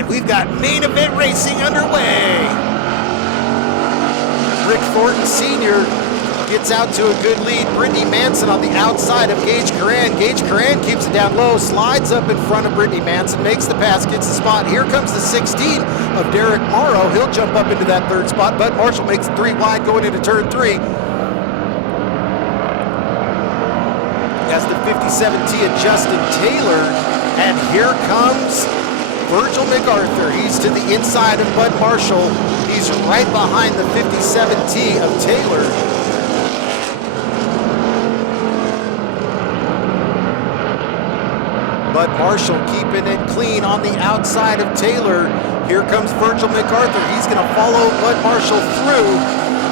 And we've got main event racing underway. Rick Thornton Sr. gets out to a good lead. Brittany Manson on the outside of Gage Curran. Gage Curran keeps it down low, slides up in front of Brittany Manson, makes the pass, gets the spot. Here comes the 16 of Derek Morrow. He'll jump up into that third spot. Bud Marshall makes it 3 wide going into turn 3. As the 57T of Justin Taylor. And here comes Virgil MacArthur. He's to the inside of Bud Marshall. He's right behind the 57T of Taylor. Bud Marshall keeping it clean on the outside of Taylor. Here comes Virgil MacArthur. He's going to follow Bud Marshall through.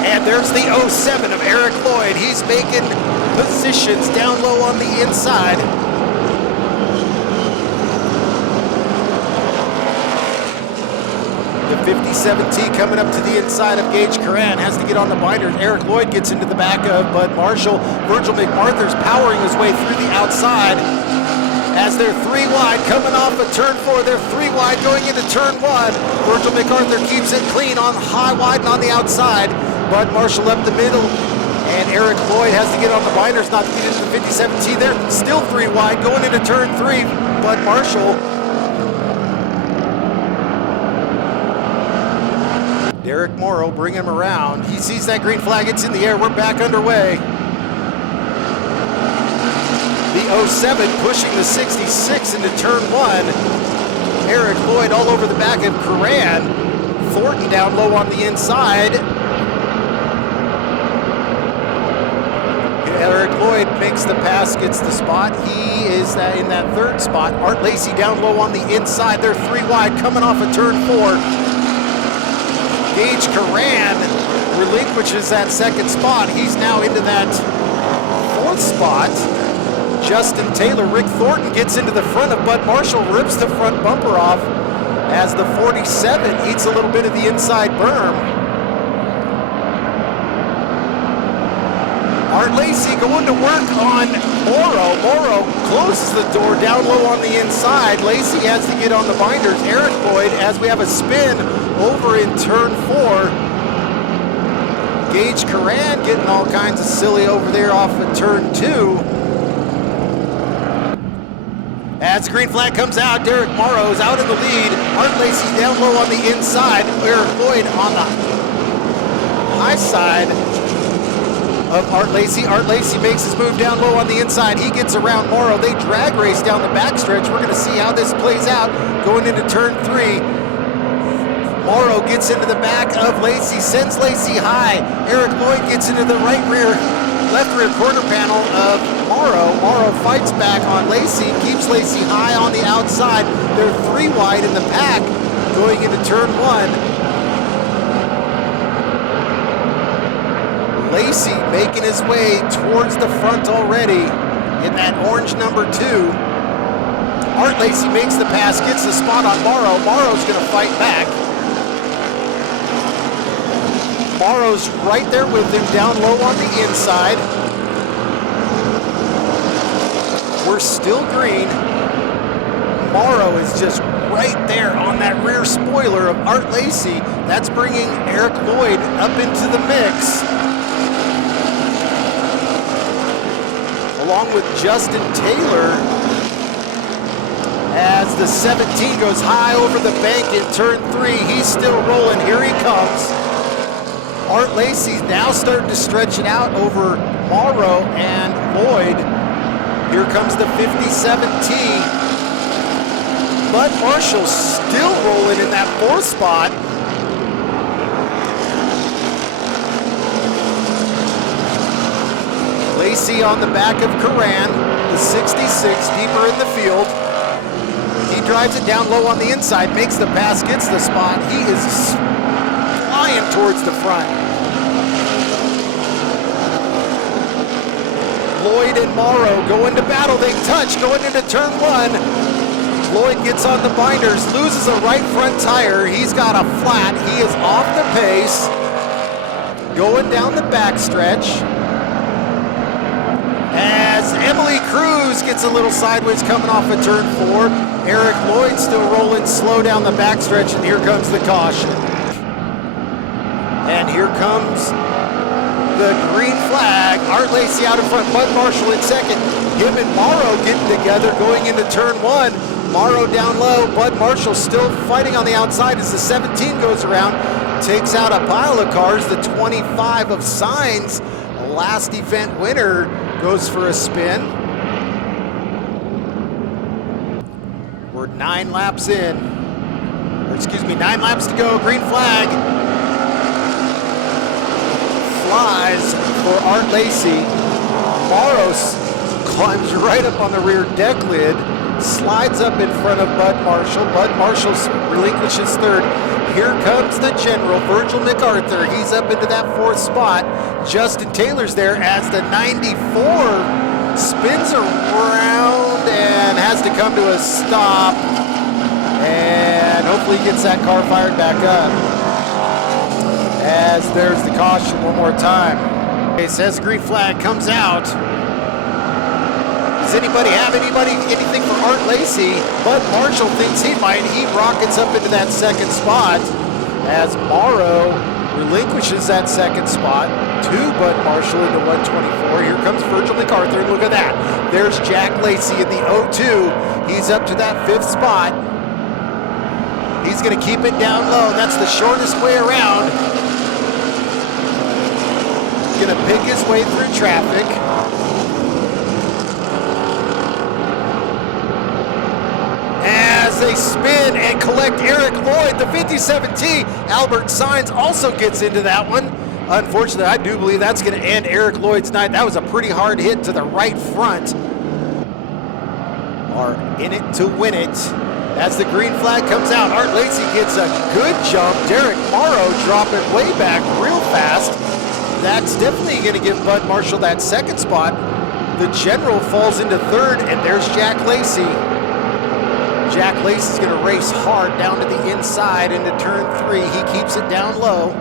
And there's the 07 of Eric Lloyd. He's making positions down low on the inside. The 57T coming up to the inside of Gage Curran, has to get on the binders. Eric Lloyd gets into the back of Bud Marshall. Virgil MacArthur's powering his way through the outside as they're 3 wide coming off of turn 4. They're 3 wide going into turn 1. Virgil MacArthur keeps it clean on high, wide, and on the outside. Bud Marshall up the middle, and Eric Lloyd has to get on the binders not to get into the 57T. They're still 3 wide going into turn 3. Bud Marshall. Derek Morrow bring him around. He sees that green flag, it's in the air. We're back underway. The 07 pushing the 66 into turn 1. Eric Lloyd all over the back of Curran. Thornton down low on the inside. Eric Lloyd makes the pass, gets the spot. He is in that third spot. Art Lacey down low on the inside. They're 3 wide coming off of turn 4. Gage Curran relinquishes that second spot. He's now into that 4th spot. Justin Taylor, Rick Thornton gets into the front of Bud Marshall, rips the front bumper off as the 47 eats a little bit of the inside berm. Art Lacey going to work on Morrow. Morrow closes the door down low on the inside. Lacey has to get on the binders. Eric Lloyd, as we have a spin over in turn 4. Gage Curran getting all kinds of silly over there off of turn 2. As the green flag comes out, Derek Morrow is out in the lead. Art Lacey down low on the inside. Eric Lloyd on the high side of Art Lacey. Art Lacey makes his move down low on the inside. He gets around Morrow. They drag race down the backstretch. We're going to see how this plays out going into turn 3. Morrow gets into the back of Lacey, sends Lacey high. Eric Lloyd gets into the left rear quarter panel of Morrow. Morrow fights back on Lacey, keeps Lacey high on the outside. They're 3 wide in the pack going into turn 1. Lacey making his way towards the front already in that orange number 2. Art Lacey makes the pass, gets the spot on Morrow. Morrow's going to fight back. Morrow's right there with him down low on the inside. We're still green. Morrow is just right there on that rear spoiler of Art Lacey. That's bringing Eric Lloyd up into the mix, along with Justin Taylor, as the 17 goes high over the bank in turn 3. He's still rolling. Here he comes. Art Lacey's now starting to stretch it out over Morrow and Lloyd. Here comes the 57T. Bud Marshall still rolling in that 4th spot. Lacey on the back of Curran, the 66, deeper in the field. He drives it down low on the inside, makes the pass, gets the spot. He is flying towards the front. Lloyd and Morrow go into battle. They touch going into turn 1. Lloyd gets on the binders, loses a right front tire. He's got a flat. He is off the pace. Going down the backstretch. As as Emily Cruz gets a little sideways coming off of turn 4. Eric Lloyd still rolling slow down the backstretch, and here comes the caution. And here comes the green flag. Art Lacey out in front, Bud Marshall in second. Him and Morrow getting together going into turn 1. Morrow down low, Bud Marshall still fighting on the outside as the 17 goes around. Takes out a pile of cars. The 25 of Signs, last event winner, goes for a spin. We're 9 laps in. Or excuse me, 9 laps to go. Green flag flies for Art Lacey. Morrow climbs right up on the rear deck lid, slides up in front of Bud Marshall. Bud Marshall relinquishes third. Here comes the general, Virgil MacArthur. He's up into that 4th spot. Justin Taylor's there as the 94 spins around and has to come to a stop. And hopefully he gets that car fired back up. As there's the caution one more time. It says green flag comes out. Does anybody have anything for Art Lacey? Bud Marshall thinks he might. He rockets up into that 2nd spot as Morrow relinquishes that 2nd spot to Bud Marshall into 124. Here comes Virgil MacArthur, and look at that. There's Jack Lacey in the 02. He's up to that 5th spot. He's going to keep it down low. That's the shortest way around. Going to pick his way through traffic. As they spin and collect Eric Lloyd, the 57T. Albert Signs also gets into that one. Unfortunately, I do believe that's going to end Eric Lloyd's night. That was a pretty hard hit to the right front. Are in it to win it. As the green flag comes out, Art Lacey gets a good jump. Derek Morrow dropping way back real fast. That's definitely going to give Bud Marshall that 2nd spot. The general falls into 3rd, and there's Jack Lacey. Jack Lacey's going to race hard down to the inside into turn 3. He keeps it down low.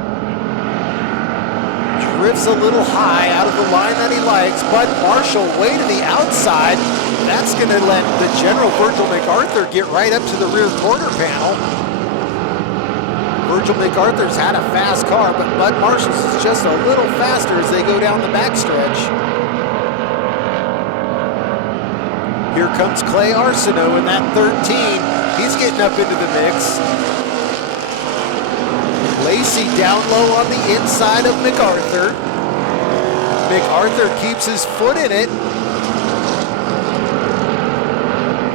Drifts a little high out of the line that he likes. Bud Marshall way to the outside. That's going to let the general Virgil MacArthur get right up to the rear quarter panel. Virgil MacArthur's had a fast car, but Bud Marshall's is just a little faster as they go down the backstretch. Here comes Clay Arsenault in that 13. He's getting up into the mix. Lacey down low on the inside of MacArthur. MacArthur keeps his foot in it.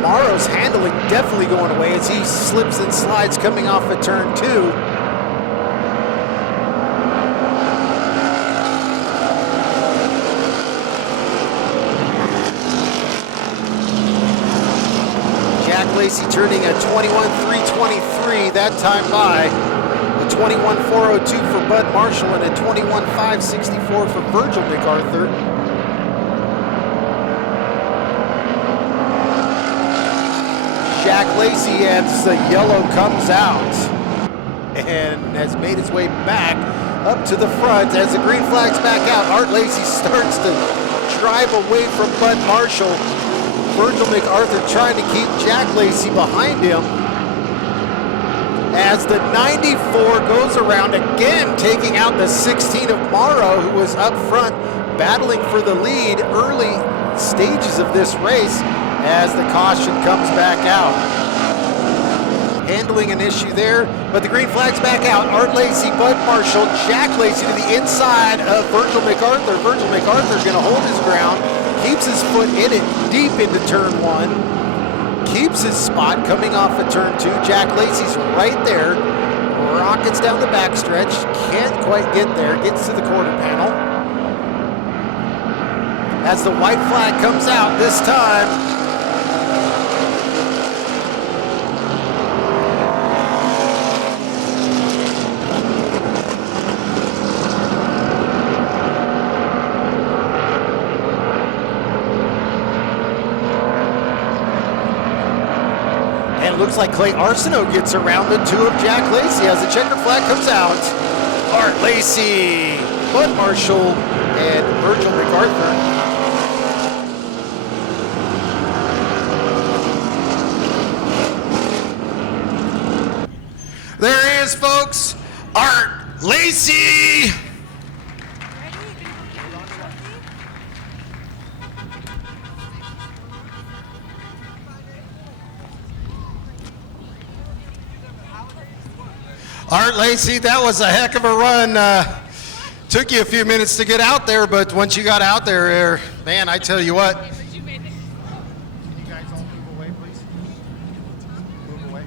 Morrow's handling definitely going away as he slips and slides coming off of turn 2. Lacey turning a 21.323 that time by. A 21.402 for Bud Marshall and a 21.564 for Virgil MacArthur. Jack Lacey as the yellow comes out and has made his way back up to the front as the green flag's back out. Art Lacey starts to drive away from Bud Marshall. Virgil MacArthur trying to keep Jack Lacey behind him as the 94 goes around again, taking out the 16 of Morrow, who was up front battling for the lead early stages of this race as the caution comes back out. Handling an issue there, but the green flag's back out. Art Lacey, Bud Marshall, Jack Lacey to the inside of Virgil MacArthur. Virgil MacArthur's going to hold his ground. Keeps his foot in it deep into turn 1. Keeps his spot coming off of turn 2. Jack Lacey's right there. Rockets down the backstretch. Can't quite get there. Gets to the quarter panel. As the white flag comes out this time, looks like Clay Arsenault gets around the 2 of Jack Lacey as the checker flag comes out. Art Lacey, Bud Marshall, and Virgil MacArthur. is, folks, Art Lacey. Art Lacey, that was a heck of a run. Took you a few minutes to get out there, but once you got out there, man, I tell you what. Can you guys all move away, please? Move away.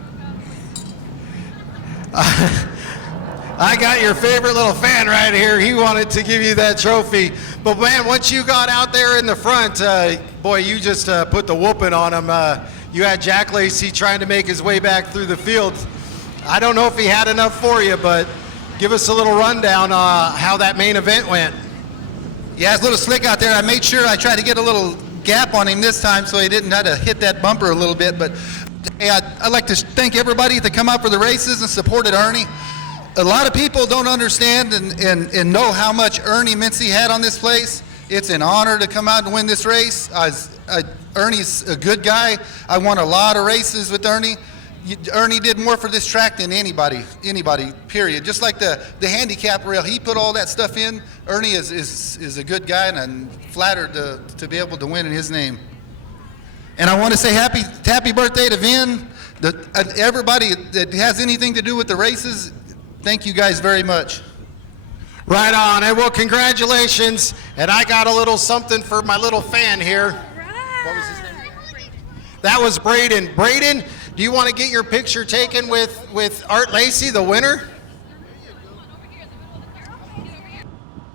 I got your favorite little fan right here. He wanted to give you that trophy. But man, once you got out there in the front, boy, you just put the whooping on him. You had Jack Lacey trying to make his way back through the field. I don't know if he had enough for you, but give us a little rundown how that main event went. Yeah, it's a little slick out there. I made sure I tried to get a little gap on him this time so he didn't have to hit that bumper a little bit. But hey, I'd like to thank everybody that come out for the races and supported Ernie. A lot of people don't understand and know how much Ernie Mincy had on this place. It's an honor to come out and win this race. Ernie's a good guy. I won a lot of races with Ernie. Ernie did more for this track than anybody, period. Just like the handicap rail, he put all that stuff in. Ernie is a good guy, and I'm flattered to be able to win in his name. And I want to say happy birthday to Vin. Everybody that has anything to do with the races, thank you guys very much. Right on, and well, congratulations. And I got a little something for my little fan here. What was his name? That was Braden. Braden, do you want to get your picture taken with Art Lacey, the winner?